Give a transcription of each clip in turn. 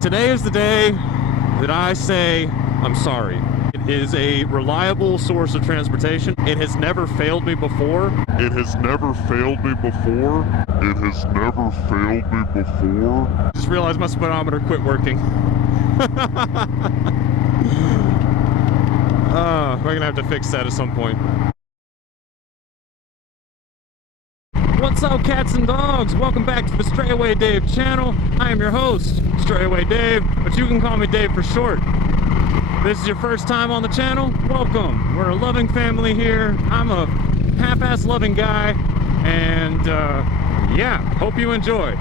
Today is the day that I say I'm sorry. It is a reliable source of transportation. It has never failed me before. It has never failed me before. It has never failed me before. Just realized my speedometer quit working. We're gonna have to fix that at some point. What's up, cats and dogs? Welcome back to the Stray Away Dave channel. I am your host, Stray Away Dave, but you can call me Dave for short. If this is your first time on the channel, welcome. We're a loving family here. I'm a half-ass loving guy, and yeah, hope you enjoy.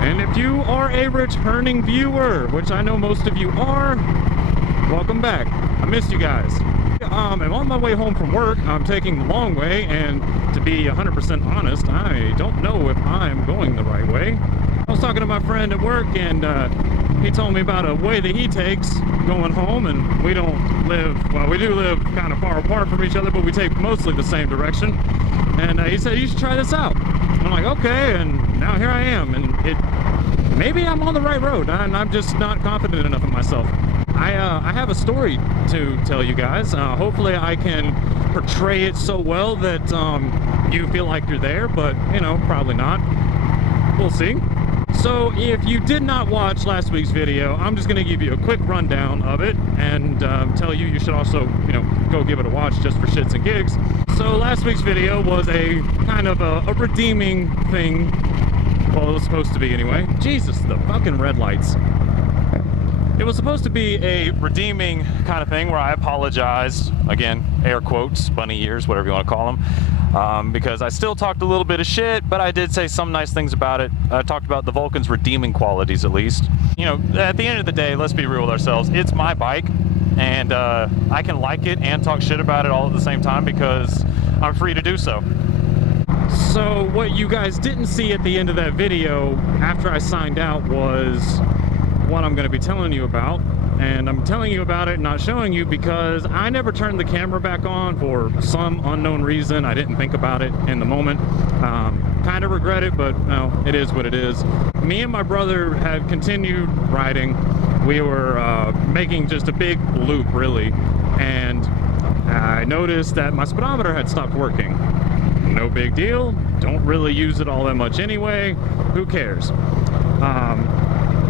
And if you are a returning viewer, which I know most of you are, welcome back. I missed you guys. I'm on my way home from work. I'm taking the long way, and to be 100% honest, I don't know if I'm going the right way. I was talking to my friend at work, and he told me about a way that he takes going home, and we don't live, well, we do live kind of far apart from each other, but we take mostly the same direction. And he said, you should try this out. I'm like, okay, and now here I am, and maybe I'm on the right road, and I'm just not confident enough in myself. I have a story to tell you guys. Hopefully I can portray it so well that you feel like you're there, but, you know, probably not. We'll see. So if you did not watch last week's video, I'm just going to give you a quick rundown of it and tell you you should also, you know, go give it a watch just for shits and gigs. So last week's video was a kind of a redeeming thing. Well, it was supposed to be anyway. Jesus, the fucking red lights. It was supposed to be a redeeming kind of thing where I apologized, again, air quotes, bunny ears, whatever you want to call them, because I still talked a little bit of shit, but I did say some nice things about it. I talked about the Vulcan's redeeming qualities, at least. You know, at the end of the day, let's be real with ourselves, it's my bike, and I can like it and talk shit about it all at the same time because I'm free to do so. So what you guys didn't see at the end of that video after I signed out was what I'm going to be telling you about, and I'm telling you about it and not showing you because I never turned the camera back on for some unknown reason. I didn't think about it in the moment. Kind of regret it, but no, it is what it is. Me and my brother had continued riding. We were making just a big loop, really, and I noticed that my speedometer had stopped working. No big deal. Don't really use it all that much anyway. Who cares?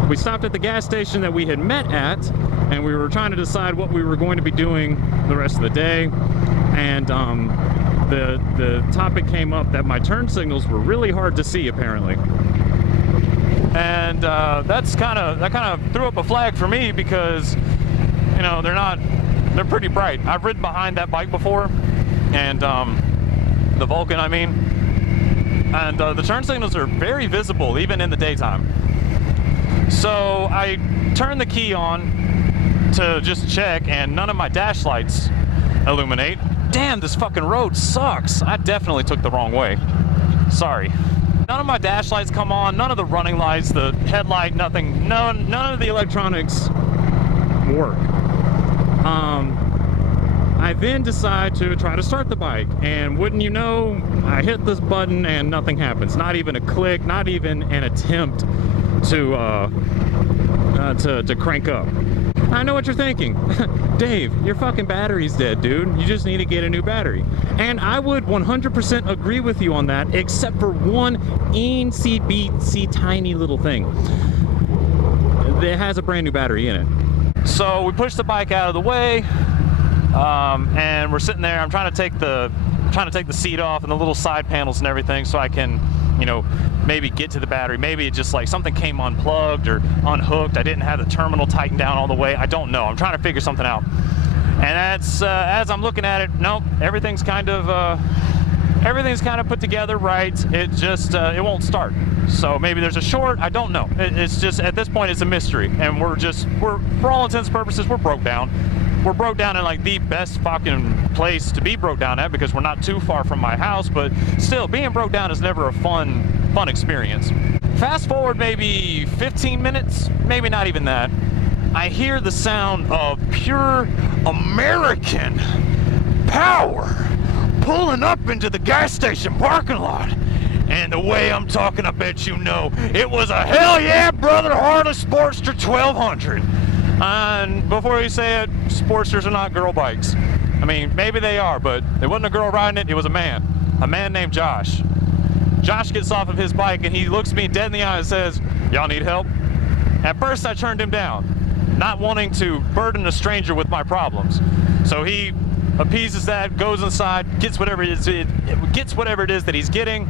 We stopped at the gas station that we had met at, and we were trying to decide what we were going to be doing the rest of the day. And the topic came up that my turn signals were really hard to see, apparently. And that kind of threw up a flag for me because, you know, they're pretty bright. I've ridden behind that bike before, and the Vulcan, I mean, and the turn signals are very visible even in the daytime. So I turned the key on to just check, and none of my dash lights illuminate. Damn, this fucking road sucks. I definitely took the wrong way. Sorry. None of my dash lights come on, none of the running lights, the headlight, nothing. None of the electronics work. I then decide to try to start the bike, and wouldn't you know, I hit this button and nothing happens. Not even a click, not even an attempt to crank up. I know what you're thinking. Dave, your fucking battery's dead, dude. You just need to get a new battery. And I would 100% agree with you on that, except for one eensy-beensy tiny little thing. It has a brand new battery in it. So we push the bike out of the way, and we're sitting there. I'm trying to take the seat off and the little side panels and everything so I can, you know, maybe get to the battery. Maybe it just like something came unplugged or unhooked. I didn't have the terminal tightened down all the way. I don't know. I'm trying to figure something out. And that's as I'm looking at it, nope, everything's kind of put together right. It just it won't start. So maybe there's a short. I don't know. It's just at this point it's a mystery, and we're for all intents and purposes we're broke down. We're broke down in like the best fucking place to be broke down at because we're not too far from my house, but still, being broke down is never a fun experience. Fast forward maybe 15 minutes, maybe not even that, I hear the sound of pure American power pulling up into the gas station parking lot, And the way I'm talking, I bet you know, it was a hell yeah, brother, Harley Sportster 1200. And before you say it, Sportsters are not girl bikes. I mean, maybe they are, but it wasn't a girl riding it, it was a man named Josh. Josh gets off of his bike and he looks me dead in the eye and says, "Y'all need help?" At first I turned him down, not wanting to burden a stranger with my problems. So he appeases that, goes inside, gets whatever it is that he's getting,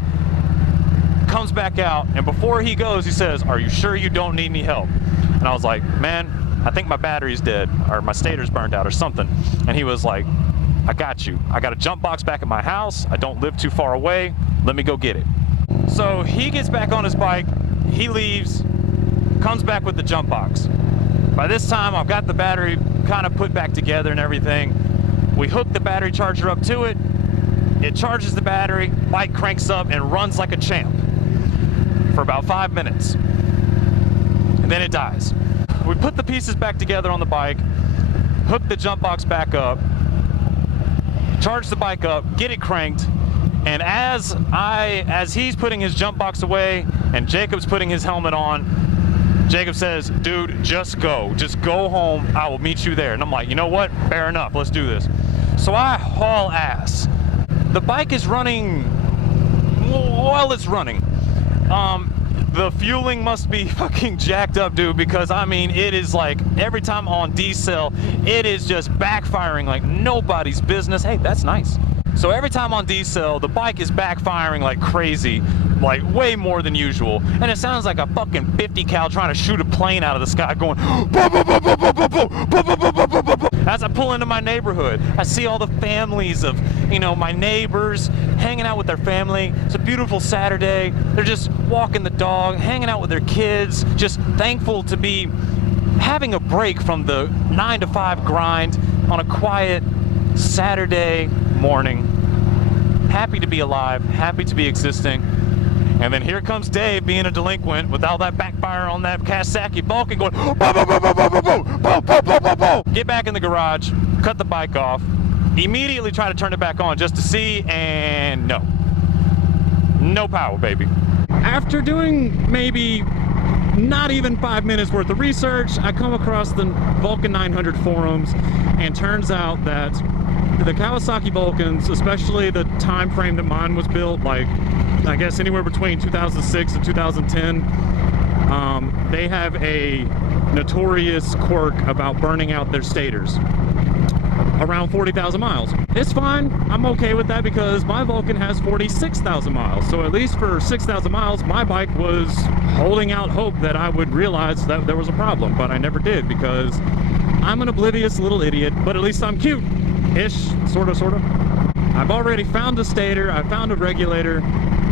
comes back out, and before he goes, he says, "Are you sure you don't need any help?" And I was like, "Man, I think my battery's dead, or my stator's burned out or something." And he was like, "I got you. I got a jump box back at my house. I don't live too far away. Let me go get it." So he gets back on his bike, he leaves, comes back with the jump box. By this time, I've got the battery kind of put back together and everything. We hook the battery charger up to it. It charges the battery, bike cranks up and runs like a champ for about 5 minutes. And then it dies. We put the pieces back together on the bike, hook the jump box back up, charge the bike up, get it cranked, and as he's putting his jump box away and Jacob's putting his helmet on, Jacob says, "Dude, just go home, I will meet you there." And I'm like, you know what, fair enough, let's do this. So I haul ass. The bike is running, while it's running, the fueling must be fucking jacked up, dude, because I mean, it is like every time on D-cell, it is just backfiring like nobody's business. Hey, that's nice. So every time on D-cell, the bike is backfiring like crazy, like way more than usual. And it sounds like a fucking 50 cal trying to shoot a plane out of the sky going, as I pull into my neighborhood, I see all the families of, you know, my neighbors hanging out with their family. It's a beautiful Saturday. They're just walking the dog, hanging out with their kids, just thankful to be having a break from the 9 to 5 grind on a quiet Saturday morning. Happy to be alive, happy to be existing. And then here comes Dave being a delinquent with all that backfire on that Kawasaki Vulcan going, get back in the garage, cut the bike off, immediately try to turn it back on just to see, and no power, baby. After doing maybe not even 5 minutes worth of research, I come across the Vulcan 900 forums, and turns out that the Kawasaki Vulcans, especially the time frame that mine was built, like I guess anywhere between 2006 and 2010, they have a notorious quirk about burning out their stators around 40,000 miles. It's fine, I'm okay with that because my Vulcan has 46,000 miles. So at least for 6,000 miles, my bike was holding out hope that I would realize that there was a problem, but I never did because I'm an oblivious little idiot, but at least I'm cute-ish, sort of. I've already found a stator, I found a regulator.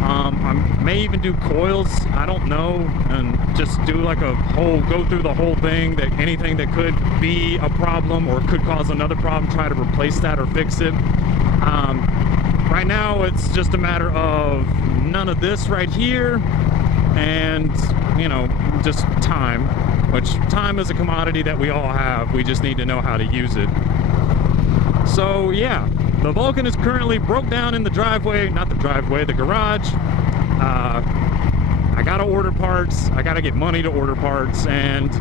I may even do coils, I don't know, and just do like go through the whole thing, that anything that could be a problem or could cause another problem, try to replace that or fix it. Right now it's just a matter of none of this right here, and you know, just time, which time is a commodity that we all have, we just need to know how to use it. So yeah, the Vulcan is currently broke down in the driveway, not the driveway, the garage. I gotta order parts, I gotta get money to order parts, and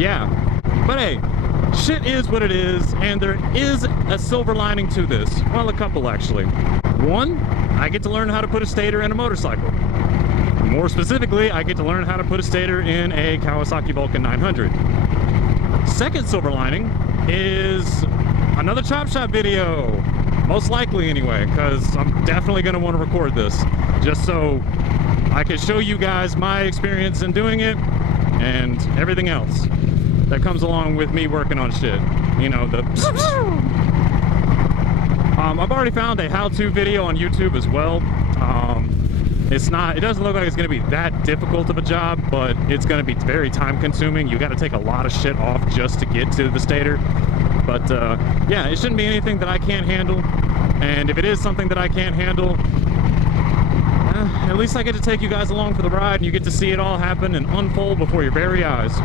yeah. But hey, shit is what it is, and there is a silver lining to this. Well, a couple actually. One, I get to learn how to put a stator in a motorcycle. More specifically, I get to learn how to put a stator in a Kawasaki Vulcan 900. Second silver lining is another Chop Shop video. Most likely anyway, because I'm definitely going to want to record this just so I can show you guys my experience in doing it and everything else that comes along with me working on shit. You know, the I've already found a how-to video on YouTube as well. It doesn't look like it's going to be that difficult of a job, but it's going to be very time consuming. You got to take a lot of shit off just to get to the stator. But yeah, it shouldn't be anything that I can't handle. And if it is something that I can't handle, at least I get to take you guys along for the ride, and you get to see it all happen and unfold before your very eyes.